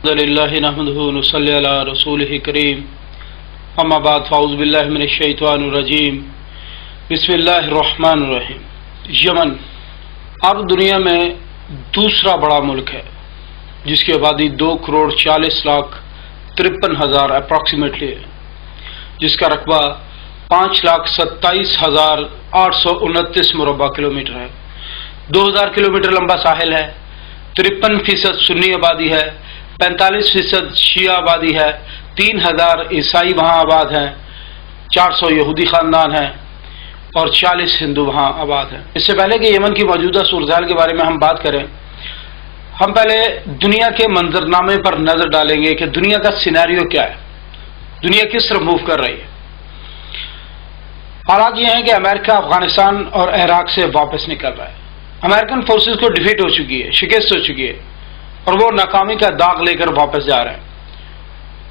الحمدللہ نحمدہ ونصلی علی رسولہ کریم اما بعد فاعوذ باللہ من الشیطان الرجیم بسم اللہ الرحمن الرحیم۔ یمن عرب دنیا میں دوسرا بڑا ملک ہے جس کی آبادی 2,40,53,000 اپراکسیمیٹلی ہے، جس کا رقبہ 5,27,829 مربع کلومیٹر ہے۔ 2,000 کلومیٹر لمبا ساحل ہے، 53% سنی آبادی ہے، 45% شیعہ آبادی ہے، 3,000 عیسائی وہاں آباد ہیں، 400 یہودی خاندان ہیں اور 40 ہندو وہاں آباد ہیں۔ اس سے پہلے کہ یمن کی موجودہ صورتحال کے بارے میں ہم بات کریں، ہم پہلے دنیا کے منظرنامے پر نظر ڈالیں گے کہ دنیا کا سینیریو کیا ہے، دنیا کس طرف موو کر رہی ہے۔ حالات یہ ہیں کہ امریکہ افغانستان اور عراق سے واپس نکل رہا ہے۔ امریکن فورسز کو ڈیفیٹ ہو چکی ہے، شکست ہو چکی ہے اور وہ ناکامی کا داغ لے کر واپس جا رہے ہیں،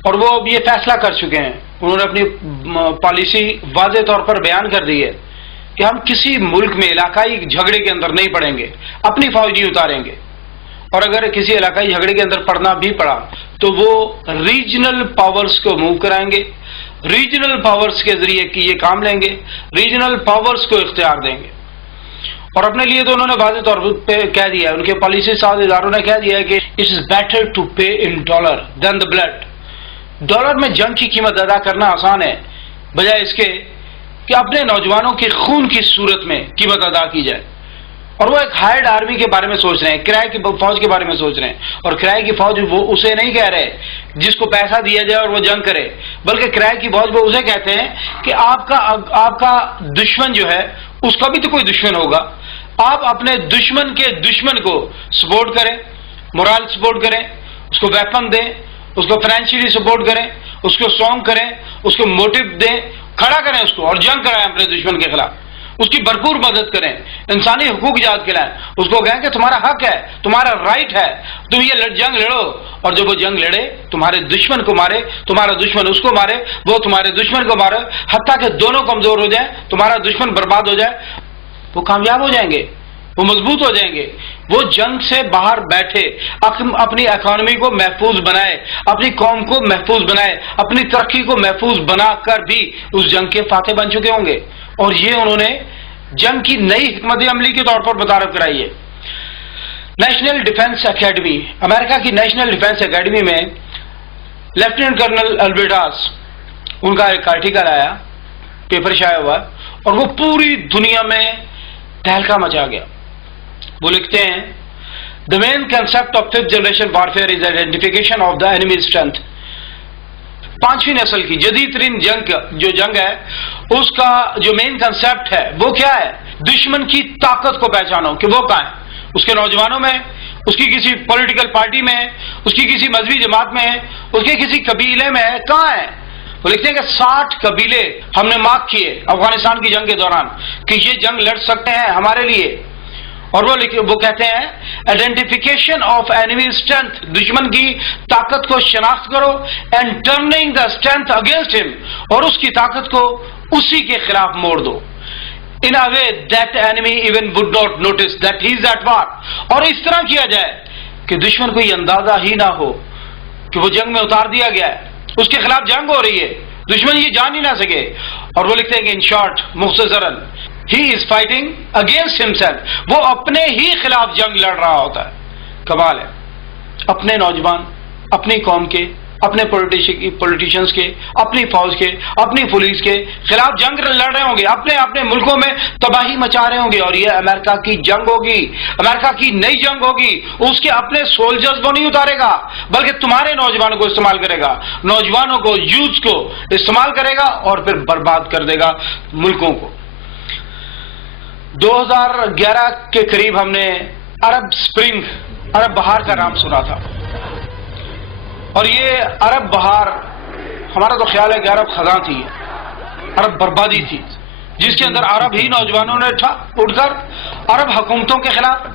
اور وہ اب یہ فیصلہ کر چکے ہیں، انہوں نے اپنی پالیسی واضح طور پر بیان کر دی ہے کہ ہم کسی ملک میں علاقائی جھگڑے کے اندر نہیں پڑیں گے، اپنی فوج نہیں اتاریں گے، اور اگر کسی علاقائی جھگڑے کے اندر پڑنا بھی پڑا تو وہ ریجنل پاورز کو موو کرائیں گے، ریجنل پاورز کے ذریعے کی یہ کام لیں گے، ریجنل پاورز کو اختیار دیں گے۔ اور اپنے لیے تو انہوں نے واضح طور پہ کہہ دیا ہے، ان کے پالیسی ساز اداروں نے کہہ دیا ہے کہ it is better to pay in dollar than the blood. Dollar میں جنگ کی قیمت ادا کرنا آسان ہے بجائے اس کے کہ اپنے نوجوانوں کے خون کی صورت میں قیمت ادا کی جائے۔ اور وہ ایک ہائرڈ آرمی کے بارے میں سوچ رہے ہیں، کرائے کی فوج کے بارے میں سوچ رہے ہیں، اور کرائے کی فوج وہ اسے نہیں کہہ رہے جس کو پیسہ دیا جائے اور وہ جنگ کرے، بلکہ کرائے کی فوج وہ اسے کہتے ہیں کہ آپ کا دشمن جو ہے اس کا بھی تو کوئی دشمن ہوگا، آپ اپنے دشمن کے دشمن کو سپورٹ کریں، مورال سپورٹ کریں، اس کو ویپن دیں، اس کو فائنینشیلی سپورٹ کریں، اس کو اسٹرانگ کریں، اس کو موٹیو دیں، کھڑا کریں اس کو اور جنگ کرائیں اپنے دشمن کے خلاف، اس کی بھرپور مدد کریں، انسانی حقوق یاد کرائیں، اس کو کہیں کہ تمہارا حق ہے، تمہارا رائٹ ہے، تم یہ جنگ لڑو، اور جب وہ جنگ لڑے تمہارے دشمن کو مارے، تمہارا دشمن اس کو مارے، وہ تمہارے دشمن کو مارے، حتیٰ کہ دونوں کمزور ہو جائیں، تمہارا دشمن برباد ہو جائے، وہ کامیاب ہو جائیں گے، وہ مضبوط ہو جائیں گے۔ وہ جنگ سے باہر بیٹھے اپنی اکانومی کو محفوظ بنائے، اپنی قوم کو محفوظ بنائے، اپنی ترقی کو محفوظ بنا کر بھی اس جنگ کے فاتح بن چکے ہوں گے، اور یہ انہوں نے جنگ کی نئی حکمت عملی کے طور پر متعارف کرائی ہے۔ نیشنل ڈیفنس اکیڈمی، امریکہ کی نیشنل ڈیفنس اکیڈمی میں لیفٹیننٹ کرنل البرٹاس ان کا ایک آرٹیکل آیا، پیپر شائع ہوا، اور وہ پوری دنیا میں تہلکہ مچا گیا۔ وہ لکھتے ہیں The main concept of fifth generation warfare is identification of the enemy strength۔ پانچویں نسل کی جدید ترین جنگ ہے، اس کا جو مین کنسپٹ ہے وہ کیا ہے؟ دشمن کی طاقت کو پہچانو کہ وہ کہاں ہے، اس کے نوجوانوں میں، اس کی کسی پولیٹیکل پارٹی میں، اس کی کسی مذہبی جماعت میں، اس کے کسی قبیلے میں، کہاں ہے؟ وہ لکھتے ہیں کہ 60 قبیلے ہم نے مارک کیے افغانستان کی جنگ کے دوران کہ یہ جنگ لڑ سکتے ہیں ہمارے لیے، اور وہ کہتے ہیں آئیڈینٹیفیکیشن آف اینیمی اسٹرینتھ، دشمن کی طاقت کو شناخت کرو، and turning the strength against ہم، اور اس کی طاقت کو اسی کے خلاف موڑ دو، in a way that enemy even would not notice that he is at war، اور اس طرح کیا جائے کہ دشمن کو یہ اندازہ ہی نہ ہو کہ وہ جنگ میں اتار دیا گیا ہے، اس کے خلاف جنگ ہو رہی ہے، دشمن یہ جان ہی نہ سکے۔ اور وہ لکھتے ہیں کہ ان شارٹ، مختصراً، he is fighting against himself، وہ اپنے ہی خلاف جنگ لڑ رہا ہوتا ہے۔ کمال ہے، اپنے نوجوان، اپنی قوم کے، اپنے پولیٹیشنز کے، اپنی فوج کے، اپنی پولیس کے خلاف جنگ لڑ رہے ہوں گے، اپنے ملکوں میں تباہی مچا رہے ہوں گے، اور یہ امریکہ کی جنگ ہوگی، امریکہ کی نئی جنگ ہوگی، اس کے اپنے سولجرز کو نہیں اتارے گا بلکہ تمہارے نوجوانوں کو استعمال کرے گا، نوجوانوں کو، یوتھ کو استعمال کرے گا اور پھر برباد کر دے گا ملکوں کو۔ 2011 کے قریب ہم نے عرب سپرنگ، عرب بہار کا نام سنا تھا، اور یہ عرب بہار ہمارا تو خیال ہے کہ عرب خزاں تھی، عرب بربادی تھی، جس کے اندر عرب ہی نوجوانوں نے اٹھ کر عرب حکومتوں کے خلاف،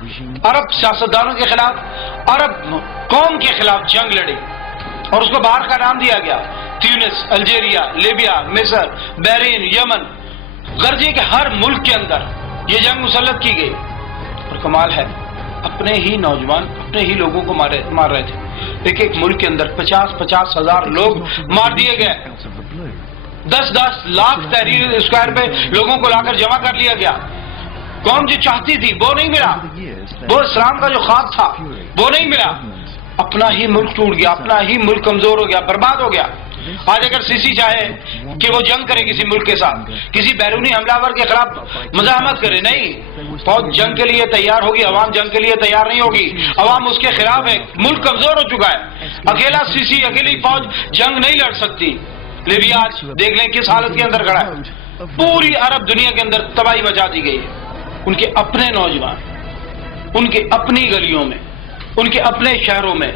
عرب سیاستدانوں کے خلاف، عرب قوم کے خلاف جنگ لڑی، اور اس کو بہار کا نام دیا گیا۔ تیونس، الجیریا، لیبیا، مصر، بحرین، یمن، غرض یہ کہ ہر ملک کے اندر یہ جنگ مسلط کی گئی، اور کمال ہے اپنے ہی نوجوان اپنے ہی لوگوں کو مار رہے تھے۔ ایک ایک ملک کے اندر 50-50 ہزار لوگ مار دیے گئے، 10-10 لاکھ تحریر اسکوائر پہ لوگوں کو لا کر جمع کر لیا گیا۔ قوم جو چاہتی تھی وہ نہیں ملا، وہ اسلام کا جو خواب تھا وہ نہیں ملا، اپنا ہی ملک ٹوٹ گیا، اپنا ہی ملک کمزور ہو گیا، برباد ہو گیا۔ آج اگر سیسی چاہے کہ وہ جنگ کرے کسی ملک کے ساتھ، کسی بیرونی حملہ آور کے خلاف مزاحمت کرے، نہیں، فوج جنگ کے لیے تیار ہوگی، عوام جنگ کے لیے تیار نہیں ہوگی، عوام اس کے خلاف ہے، ملک کمزور ہو چکا ہے، اکیلا سیسی، اکیلی فوج جنگ نہیں لڑ سکتی۔ لیبیا آج دیکھ لیں کس حالت کے اندر کھڑا ہے، پوری عرب دنیا کے اندر تباہی مچا دی گئی ہے۔ ان کے اپنے نوجوان ان کے اپنی گلیوں میں، ان کے اپنے شہروں میں،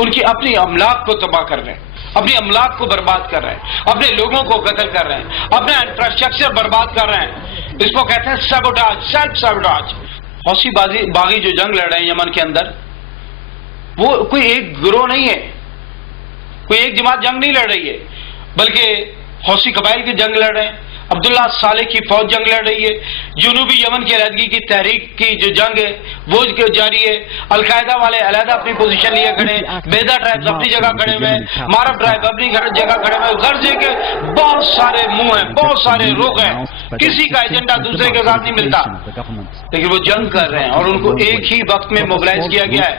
ان کی اپنی املاک کو تباہ کر رہے ہیں، اپنی املاک کو برباد کر رہے ہیں، اپنے لوگوں کو قتل کر رہے ہیں، اپنا انفراسٹرکچر برباد کر رہے ہیں۔ اس کو کہتے ہیں سیبوٹاج، سیلف سیبوٹاج۔ حوثی باغی جو جنگ لڑ رہے ہیں یمن کے اندر، وہ کوئی ایک گروہ نہیں ہے، کوئی ایک جماعت جنگ نہیں لڑ رہی ہے، بلکہ حوثی قبائل کی جنگ لڑ رہے ہیں، عبداللہ صالح کی فوج جنگ لڑ رہی ہے، جنوبی یمن کی علیحدگی کی تحریک کی جو جنگ ہے وہ جاری ہے، القاعدہ والے علیحدہ اپنی پوزیشن لیے کھڑے ہیں، بیدا ٹرائب اپنی جگہ کھڑے ہوئے ہیں، مارب ٹرائب اپنی جگہ کھڑے ہوئے ہیں، غرضے کے بہت سارے منہ ہیں، بہت سارے رخ ہیں، کسی کا ایجنڈا دوسرے کے ساتھ نہیں ملتا، لیکن وہ جنگ کر رہے ہیں اور ان کو ایک ہی وقت میں موبلائز کیا گیا ہے،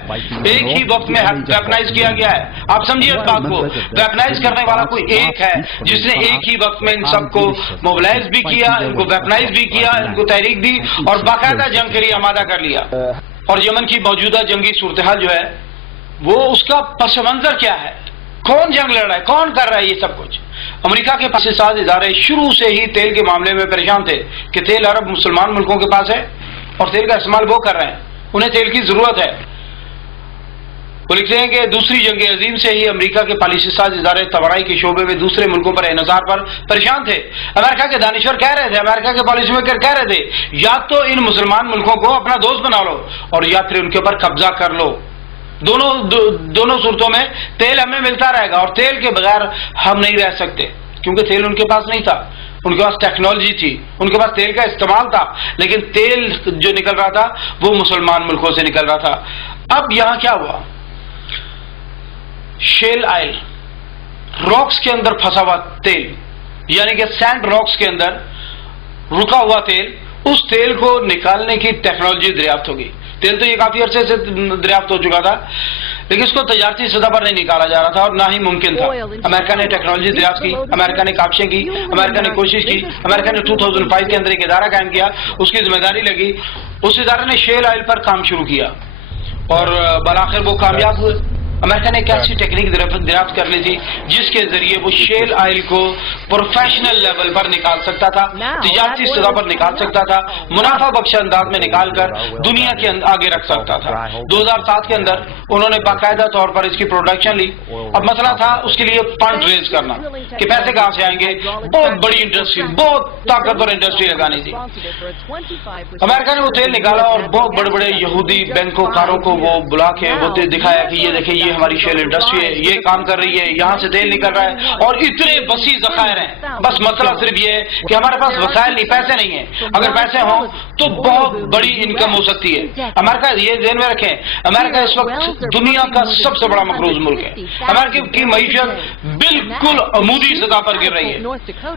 ایک ہی وقت میں ویپنائز کیا گیا ہے۔ آپ سمجھیے اس بات کو، ویپنائز کرنے والا کوئی ایک ہے جس نے ایک ہی وقت میں ان سب کو موبلائز بھی کیا، ان کو ویپنائز بھی کیا، ان کو تحریک دی اور باقاعدہ جنگ کے لیے آمادہ کر لیا۔ اور یمن کی موجودہ جنگی صورتحال جو ہے وہ اس کا پس منظر کیا ہے، کون جنگ لڑ رہا ہے، کون کر رہا ہے یہ سب کچھ۔ امریکہ کے پاس ساز ادارے شروع سے ہی تیل کے معاملے میں پریشان تھے کہ تیل عرب مسلمان ملکوں کے پاس ہے اور تیل کا استعمال وہ کر رہے ہیں، انہیں تیل کی ضرورت ہے۔ وہ لکھتے ہیں کہ دوسری جنگ عظیم سے ہی امریکہ کے پالیسی ساز ادارے توانائی کے شعبے میں دوسرے ملکوں پر انحصار پر پریشان تھے۔ امریکہ کے دانشور کہہ رہے تھے، امریکہ کے پالیسی میکر کہہ رہے تھے، یا تو ان مسلمان ملکوں کو اپنا دوست بنا لو اور یا پھر ان کے اوپر قبضہ کر لو۔ دونوں صورتوں میں تیل ہمیں ملتا رہے گا اور تیل کے بغیر ہم نہیں رہ سکتے، کیونکہ تیل ان کے پاس نہیں تھا، ان کے پاس ٹیکنالوجی تھی، ان کے پاس تیل کا استعمال تھا، لیکن تیل جو نکل رہا تھا وہ مسلمان ملکوں سے نکل رہا تھا۔ اب یہاں کیا ہوا، شیل آئل، راکس کے اندر پھنسا ہوا تیل، یعنی کہ سینڈ راکس کے اندر رکا ہوا تیل، اس تیل کو نکالنے کی ٹیکنالوجی دریافت ہوگی۔ تیل تو یہ کافی عرصے سے دریافت ہو چکا تھا، لیکن اس کو تجارتی سطح پر نہیں نکالا جا رہا تھا اور نہ ہی ممکن تھا۔ امریکہ نے ٹیکنالوجی دریافت کی، امریکہ نے کاوشیں کی، امریکہ نے کوشش کی، امریکہ نے 2005 کے اندر ایک ادارہ قائم کیا، اس کی ذمہ داری لگی، اس ادارے نے شیل آئل پر کام شروع کیا اور بالآخر وہ کامیاب ہوئے۔ امریکہ نے ایک ایسی ٹیکنیک دریافت کر لی تھی جس کے ذریعے وہ شیل آئل کو پروفیشنل لیول پر نکال سکتا تھا، تجارتی سطح پر نکال سکتا تھا، منافع بخش انداز میں نکال کر دنیا کے آگے رکھ سکتا تھا۔ 2007 کے اندر انہوں نے باقاعدہ طور پر اس کی پروڈکشن لی۔ اب مسئلہ تھا اس کے لیے فنڈ ریز کرنا کہ پیسے کہاں سے آئیں گے، بہت بڑی انڈسٹری، بہت طاقتور انڈسٹری لگانی تھی۔ امریکہ نے وہ تیل نکالا اور بہت بڑے بڑے یہودی بینکوں کاروں کو وہ بلا کے وہ دکھایا کہ یہ دیکھیں یہ ہماری شیل انڈسٹری ہے، یہ کام کر رہی ہے، یہاں سے تیل نکل رہا ہے اور اتنے وسیع ذخائر ہیں۔ بس مسئلہ صرف یہ ہے کہ ہمارے پاس وسائل نہیں، پیسے نہیں ہیں۔ اگر پیسے ہوں تو بہت بڑی انکم ہو سکتی ہے۔ امریکہ یہ ذہن میں رکھیں، امریکہ اس وقت دنیا کا سب سے بڑا مقروض ملک ہے۔ امریکہ کی معیشت بالکل عمودی سطح پر گر رہی ہے،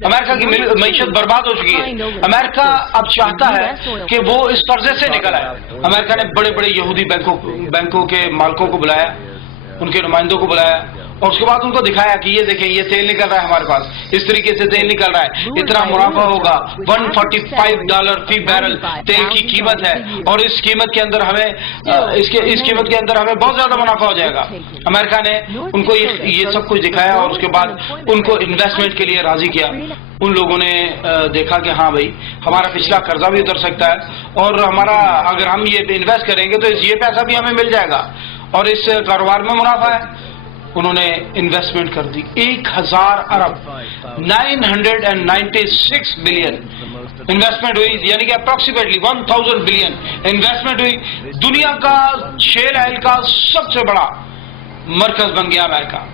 امریکہ کی معیشت برباد ہو چکی ہے۔ امریکہ اب چاہتا ہے کہ وہ اس قرضے سے نکل آئے۔ امریکہ نے بڑے بڑے یہودی بینکوں کے مالکوں کو بلایا، ان کے نمائندوں کو بلایا اور اس کے بعد ان کو دکھایا کہ یہ دیکھیں یہ تیل نکل رہا ہے ہمارے پاس، اس طریقے سے تیل نکل رہا ہے، اتنا منافع ہوگا، $145 فی بیرل تیل کی قیمت ہے اور اس قیمت کے اندر ہمیں اس قیمت کے اندر ہمیں بہت زیادہ منافع ہو جائے گا۔ امریکہ نے ان کو یہ سب کچھ دکھایا اور اس کے بعد ان کو انویسٹمنٹ کے لیے راضی کیا۔ ان لوگوں نے دیکھا کہ ہاں بھائی ہمارا پچھلا قرضہ بھی اتر سکتا ہے اور ہمارا اگر ہم یہ انویسٹ کریں گے تو یہ پیسہ بھی ہمیں مل جائے گا اور اس کاروبار میں منافع ہے۔ انہوں نے انویسٹمنٹ کر دی 1000 ارب 996 بلین انویسٹمنٹ ہوئی، یعنی کہ اپروکسیمیٹلی 1000 بلین انویسٹمنٹ ہوئی۔ دنیا کا شیل آئل کا سب سے بڑا مرکز بن گیا امریکہ۔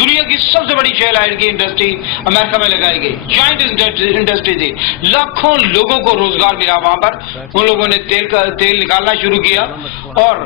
دنیا کی سب سے بڑی شیل آئل کی انڈسٹری امریکہ میں لگائی گئی، جوائنٹ انڈسٹری تھی، لاکھوں لوگوں کو روزگار ملا وہاں پر۔ ان لوگوں نے تیل نکالنا شروع کیا اور